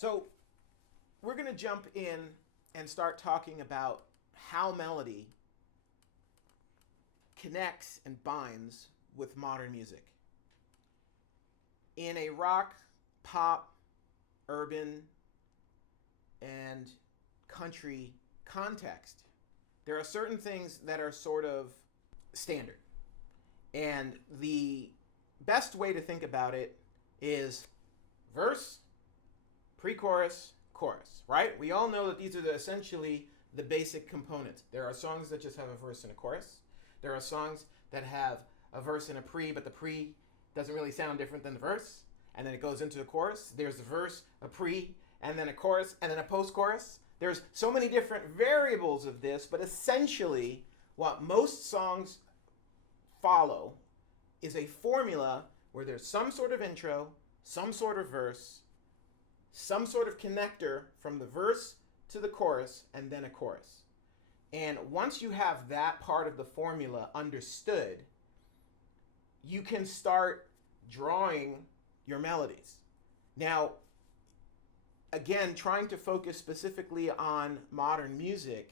So we're going to jump in and start talking about how melody connects and binds with modern music. In a rock, pop, urban, and country context, there are certain things that are sort of standard. And the best way to think about it is verse, pre-chorus, chorus, right? We all know that these are essentially the basic components. There are songs that just have a verse and a chorus. There are songs that have a verse and a pre, but the pre doesn't really sound different than the verse. And then it goes into a chorus. There's a verse, a pre, and then a chorus, and then a post-chorus. There's so many different variables of this, but essentially what most songs follow is a formula where there's some sort of intro, some sort of verse, some sort of connector from the verse to the chorus, and then a chorus. And once you have that part of the formula understood, you can start drawing your melodies. Now, again, trying to focus specifically on modern music,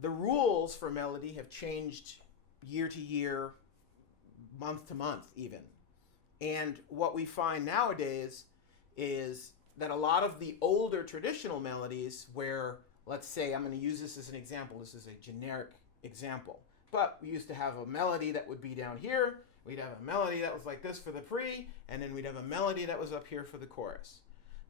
the rules for melody have changed year to year, month to month even. And what we find nowadays is that a lot of the older traditional melodies where, let's say, I'm going to use this as an example. This is a generic example. But we used to have a melody that would be down here. We'd have a melody that was like this for the pre, and then we'd have a melody that was up here for the chorus.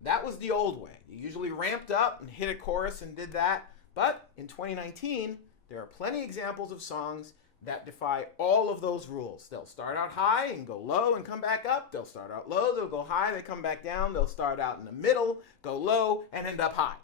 That was the old way. You usually ramped up and hit a chorus and did that. But in 2019, there are plenty examples of songs that defy all of those rules. They'll start out high and go low and come back up. They'll start out low, they'll go high, they come back down. They'll start out in the middle, go low, and end up high.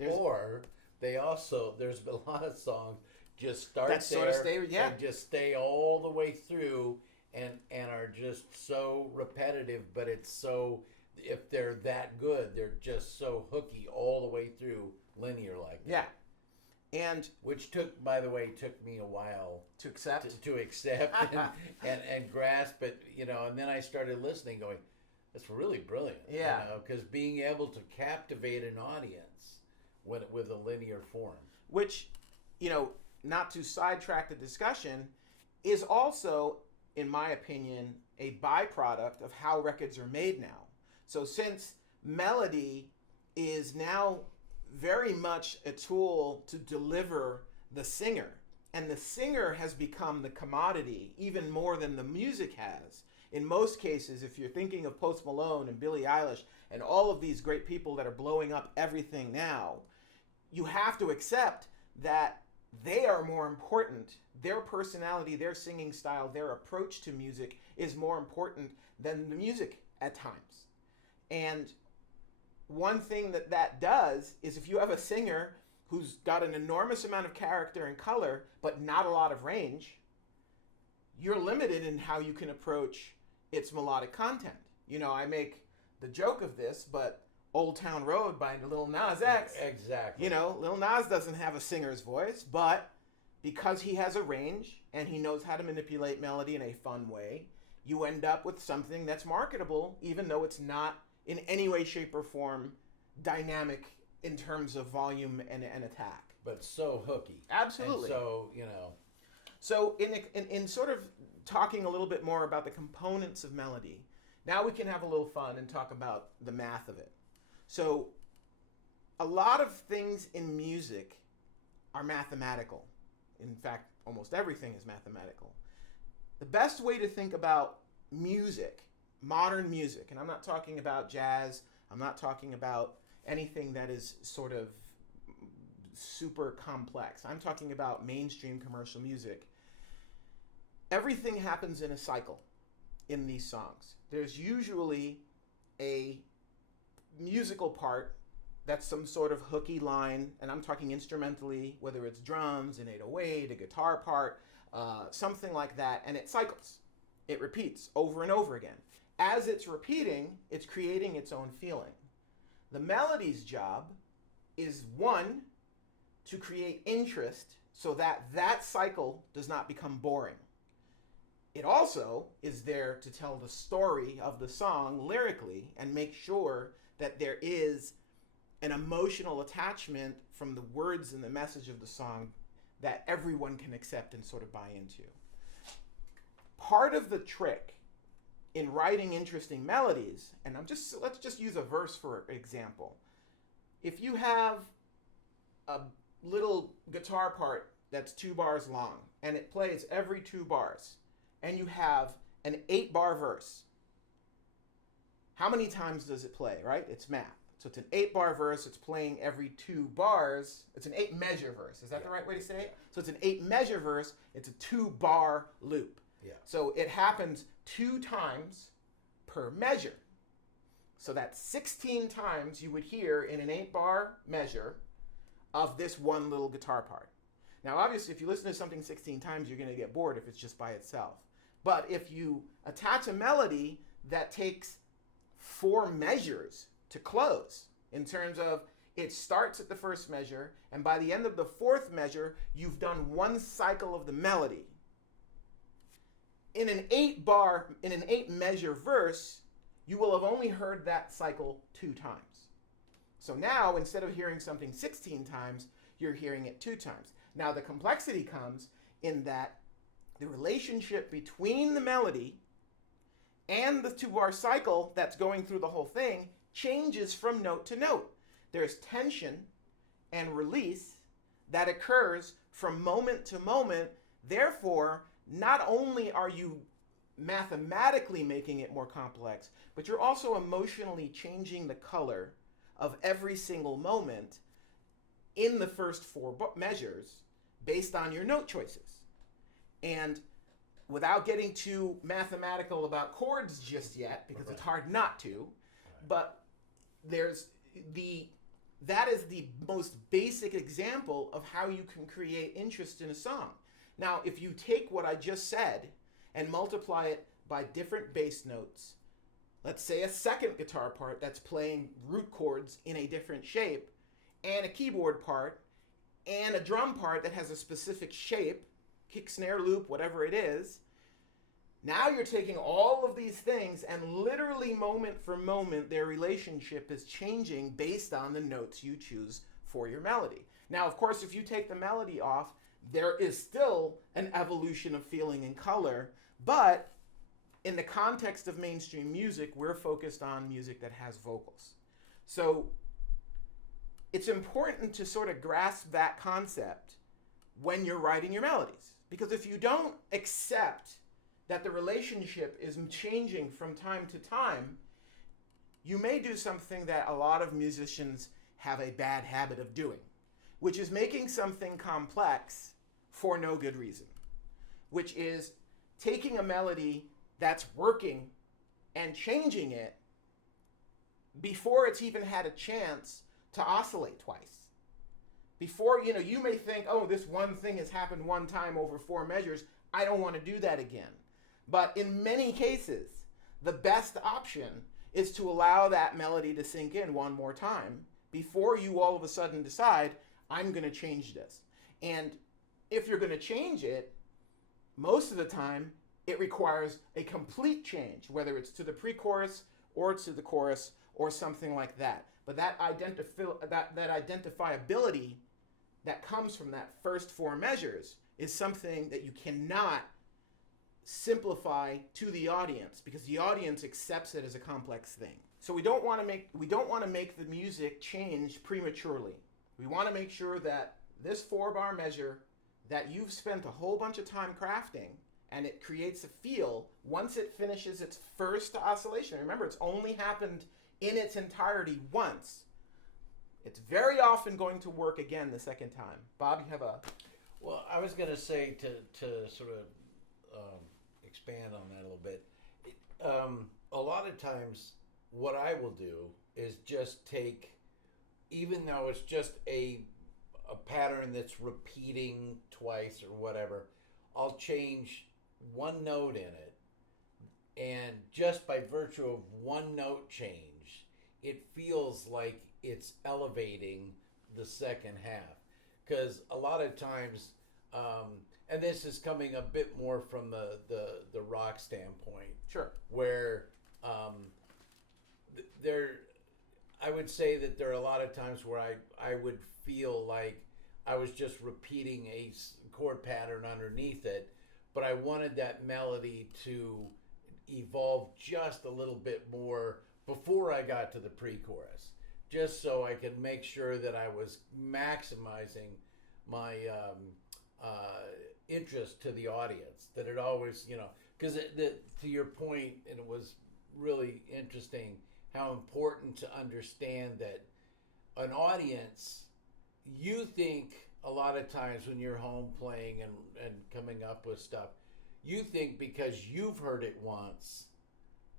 Or there's a lot of songs just start that there sort of stay, yeah. and just stay all the way through and are just so repetitive, but it's so, if they're that good, they're just so hooky all the way through, linear like that. Yeah. And which took me a while to accept to accept and grasp it, and then I started listening going, that's really brilliant. Yeah. Because being able to captivate an audience with a linear form. Which, not to sidetrack the discussion, is also, in my opinion, a byproduct of how records are made now. So since melody is now very much a tool to deliver the singer, and the singer has become the commodity even more than the music has. In most cases, if you're thinking of Post Malone and Billie Eilish and all of these great people that are blowing up everything now, you have to accept that they are more important. Their personality, their singing style, their approach to music is more important than the music at times. And one thing that does is, if you have a singer who's got an enormous amount of character and color, but not a lot of range, you're limited in how you can approach its melodic content. I make the joke of this, but Old Town Road by Lil Nas X. Exactly. Lil Nas doesn't have a singer's voice, but because he has a range and he knows how to manipulate melody in a fun way, you end up with something that's marketable, even though it's not in any way, shape, or form dynamic in terms of volume and attack. But so hooky. Absolutely. And So in sort of talking a little bit more about the components of melody, now we can have a little fun and talk about the math of it. So a lot of things in music are mathematical. In fact, almost everything is mathematical. The best way to think about music, modern music, and I'm not talking about jazz, I'm not talking about anything that is sort of super complex. I'm talking about mainstream commercial music. Everything happens in a cycle in these songs. There's usually a musical part that's some sort of hooky line, and I'm talking instrumentally, whether it's drums, an 808, a guitar part, something like that, and it cycles. It repeats over and over again. As it's repeating, it's creating its own feeling. The melody's job is, one, to create interest so that that cycle does not become boring. It also is there to tell the story of the song lyrically and make sure that there is an emotional attachment from the words and the message of the song that everyone can accept and sort of buy into. Part of the trick in writing interesting melodies, and let's just use a verse for example. If you have a little guitar part that's 2 bars long and it plays every 2 bars, and you have an 8-bar verse, how many times does it play, right? It's math. So it's an 8-bar verse, it's playing every 2 bars. It's an 8-measure verse. Is that the right way to say it? So it's an 8-measure verse, it's a 2-bar loop. Yeah. So it happens 2 times per measure. So that's 16 times you would hear in an 8-bar measure of this one little guitar part. Now, obviously, if you listen to something 16 times, you're going to get bored if it's just by itself. But if you attach a melody that takes 4 measures to close, in terms of it starts at the first measure, and by the end of the 4th measure, you've done 1 cycle of the melody. In an 8-measure verse, you will have only heard that cycle 2 times. So now, instead of hearing something 16 times, you're hearing it 2 times. Now, the complexity comes in that the relationship between the melody and the 2-bar cycle that's going through the whole thing changes from note to note. There's tension and release that occurs from moment to moment. Therefore, not only are you mathematically making it more complex, but you're also emotionally changing the color of every single moment in the first 4 measures based on your note choices. And without getting too mathematical about chords just yet, because it's hard not to, but that is the most basic example of how you can create interest in a song. Now, if you take what I just said and multiply it by different bass notes, let's say a second guitar part that's playing root chords in a different shape, and a keyboard part, and a drum part that has a specific shape, kick, snare, loop, whatever it is, now you're taking all of these things and literally moment for moment their relationship is changing based on the notes you choose for your melody. Now, of course, if you take the melody off, there is still an evolution of feeling and color, but in the context of mainstream music, we're focused on music that has vocals. So it's important to sort of grasp that concept when you're writing your melodies. Because if you don't accept that the relationship is changing from time to time, you may do something that a lot of musicians have a bad habit of doing, which is making something complex for no good reason, which is taking a melody that's working and changing it before it's even had a chance to oscillate twice. Before, you may think, oh, this one thing has happened one time over 4 measures, I don't want to do that again. But in many cases, the best option is to allow that melody to sink in one more time before you all of a sudden decide, I'm going to change this. And if you're going to change it, most of the time, it requires a complete change, whether it's to the pre-chorus or to the chorus or something like that. But that identifiability that comes from that first 4 measures is something that you cannot simplify to the audience, because the audience accepts it as a complex thing. So we don't want to make the music change prematurely. We want to make sure that this 4-bar measure that you've spent a whole bunch of time crafting, and it creates a feel once it finishes its first oscillation. Remember, it's only happened in its entirety once. It's very often going to work again the second time. Bob, you have a... Well, I was going to say to sort of expand on that a little bit. A lot of times what I will do is just take, even though it's just a pattern that's repeating twice or whatever, I'll change one note in it, and just by virtue of one note change, it feels like it's elevating the second half. Because a lot of times, and this is coming a bit more from the rock standpoint, Sure. where I would say that there are a lot of times where I would feel like I was just repeating a chord pattern underneath it, but I wanted that melody to evolve just a little bit more before I got to the pre-chorus, just so I could make sure that I was maximizing my interest to the audience. That it always, because to your point, and it was really interesting how important to understand that an audience, you think a lot of times when you're home playing and coming up with stuff, you think because you've heard it once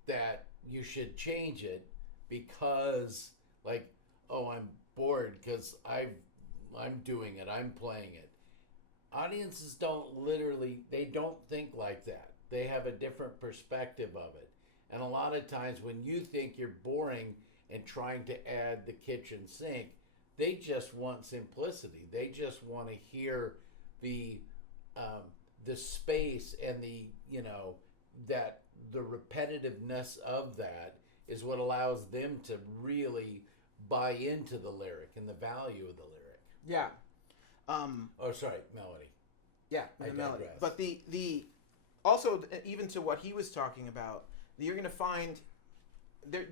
that you should change it because, like, oh, I'm bored because I'm doing it, I'm playing it. Audiences they don't think like that. They have a different perspective of it. And a lot of times when you think you're boring and trying to add the kitchen sink, they just want simplicity. They just want to hear the space and that the repetitiveness of that is what allows them to really buy into the lyric and the value of the lyric. Yeah. Melody. Yeah, the melody. But the also, even to what he was talking about, you're going to find there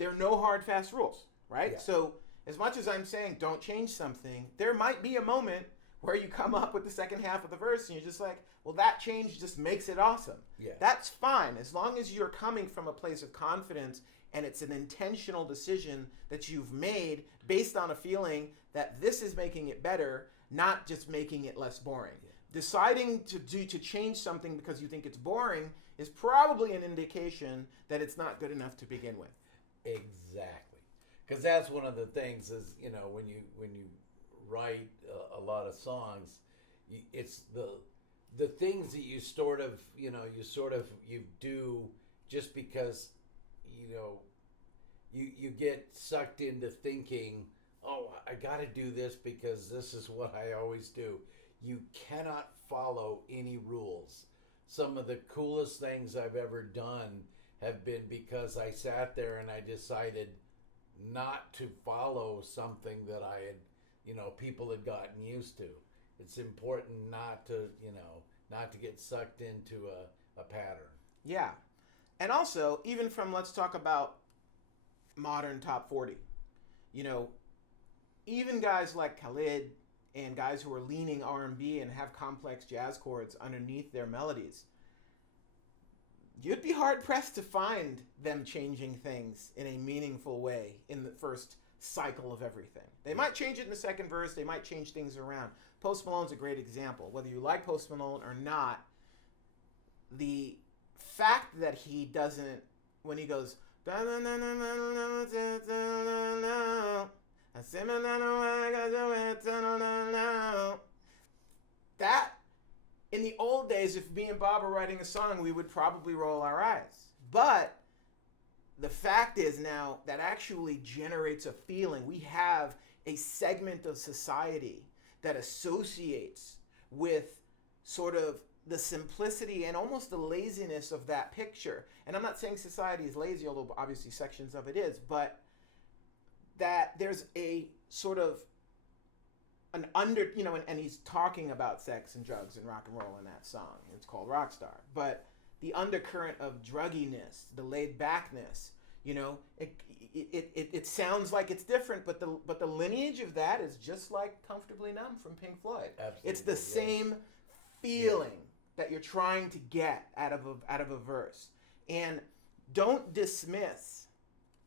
are no hard fast rules, right? Yeah. So as much as I'm saying don't change something, there might be a moment where you come up with the second half of the verse and you're just like, well, that change just makes it awesome. Yeah. That's fine as long as you're coming from a place of confidence and it's an intentional decision that you've made based on a feeling that this is making it better, not just making it less boring. Yeah. Deciding to change something because you think it's boring is probably an indication that it's not good enough to begin with. Exactly, because that's one of the things is when you write a lot of songs, it's the things that you sort of you do just because you get sucked into thinking, oh, I got to do this because this is what I always do. You cannot follow any rules. Some of the coolest things I've ever done have been because I sat there and I decided not to follow something that I had, people had gotten used to. It's important not to get sucked into a pattern. Yeah. And also, even from, let's talk about modern top 40. Even guys like Khalid and guys who are leaning R&B and have complex jazz chords underneath their melodies, you'd be hard-pressed to find them changing things in a meaningful way in the first cycle of everything. They might change it in the second verse. They might change things around. Post Malone's a great example. Whether you like Post Malone or not, the fact that he doesn't, when he goes, that, in the old days, if me and Bob were writing a song, we would probably roll our eyes. But the fact is now that actually generates a feeling. We have a segment of society that associates with sort of the simplicity and almost the laziness of that picture. And I'm not saying society is lazy, although obviously sections of it is, but that there's a sort of an and he's talking about sex and drugs and rock and roll in that song. It's called Rockstar. But the undercurrent of drugginess, the laid backness, it sounds like it's different, but the lineage of that is just like Comfortably Numb from Pink Floyd. Absolutely, it's the same feeling that you're trying to get out of a verse. And don't dismiss,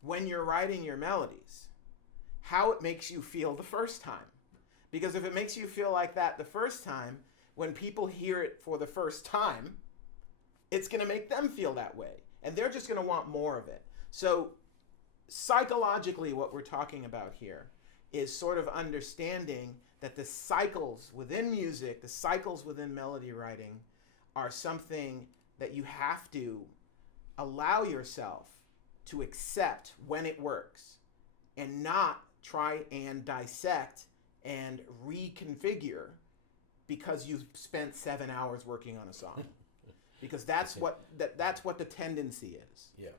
when you're writing your melodies, how it makes you feel the first time. Because if it makes you feel like that the first time, when people hear it for the first time, it's going to make them feel that way. And they're just going to want more of it. So psychologically, what we're talking about here is sort of understanding that the cycles within music, the cycles within melody writing, are something that you have to allow yourself to accept when it works and not try and dissect and reconfigure because you've spent 7 hours working on a song. Because that's what the tendency is. Yeah.